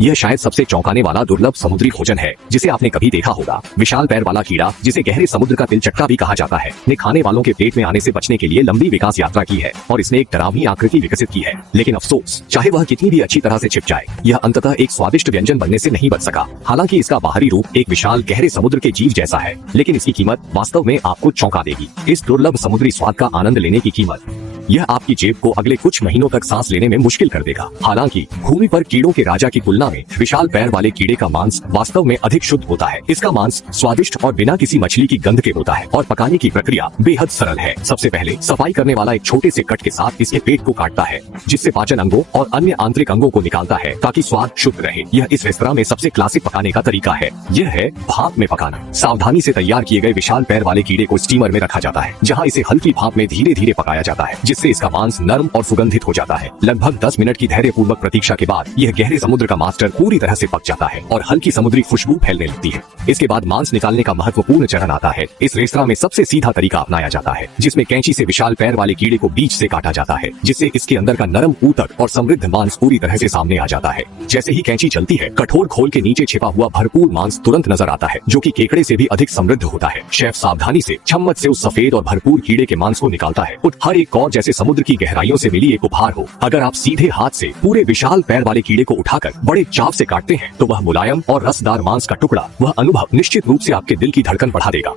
यह शायद सबसे चौंकाने वाला दुर्लभ समुद्री भोजन है जिसे आपने कभी देखा होगा। विशाल पैर वाला कीड़ा, जिसे गहरे समुद्र का तिलचट्टा भी कहा जाता है, ने खाने वालों के पेट में आने से बचने के लिए लंबी विकास यात्रा की है और इसने एक डरावनी आकृति विकसित की है। लेकिन अफसोस, चाहे वह कितनी भी अच्छी तरह से छिप जाए, यह अंततः एक स्वादिष्ट व्यंजन बनने से नहीं बच सका। हालांकि इसका बाहरी रूप एक विशाल गहरे समुद्र के जीव जैसा है, लेकिन इसकी कीमत वास्तव में आपको चौंका देगी। इस दुर्लभ समुद्री स्वाद का आनंद लेने की कीमत, यह आपकी जेब को अगले कुछ महीनों तक सांस लेने में मुश्किल कर देगा। हालांकि भूमि पर कीड़ों के राजा की तुलना में विशाल पैर वाले कीड़े का मांस वास्तव में अधिक शुद्ध होता है। इसका मांस स्वादिष्ट और बिना किसी मछली की गंध के होता है और पकाने की प्रक्रिया बेहद सरल है। सबसे पहले सफाई करने वाला एक छोटे से कट के साथ इसके पेट को काटता है, जिससे पाचन अंगों और अन्य आंतरिक अंगों को निकालता है ताकि स्वाद शुद्ध रहे। यह इस रेस्तरां में सबसे क्लासिक पकाने का तरीका है। यह है भाप में पकाना। सावधानी से तैयार किए गए विशाल पैर वाले कीड़े को स्टीमर में रखा जाता है, जहाँ इसे हल्की भाप में धीरे धीरे पकाया जाता है, जिससे इसका मांस नरम और सुगंधित हो जाता है। लगभग 10 मिनट की धैर्यपूर्वक प्रतीक्षा के बाद यह गहरे समुद्र का मास्टर पूरी तरह से पक जाता है और हल्की समुद्री खुशबू फैलने लगती है। इसके बाद मांस निकालने का महत्वपूर्ण चरण आता है। इस रेस्तरां में सबसे सीधा तरीका अपनाया जाता है, जिसमें कैंची से विशाल पैर वाले कीड़े को बीच से काटा जाता है, जिससे इसके अंदर का नरम ऊतक और समृद्ध मांस पूरी तरह से सामने आ जाता है। जैसे ही कैंची चलती है, कठोर खोल के नीचे छिपा हुआ भरपूर मांस तुरंत नजर आता है, जो कि केकड़े से भी अधिक समृद्ध होता है। शेफ सावधानी से चम्मच से उस सफेद और भरपूर कीड़े के मांस को निकालता है। हर एक कौर जैसे समुद्र की गहराइयों से मिली एक उपहार हो। अगर आप सीधे हाथ से पूरे विशाल पैर वाले कीड़े को उठाकर बड़े चाव से काटते हैं, तो वह मुलायम और रसदार मांस का टुकड़ा, वह अनुभव निश्चित रूप से आपके दिल की धड़कन बढ़ा देगा।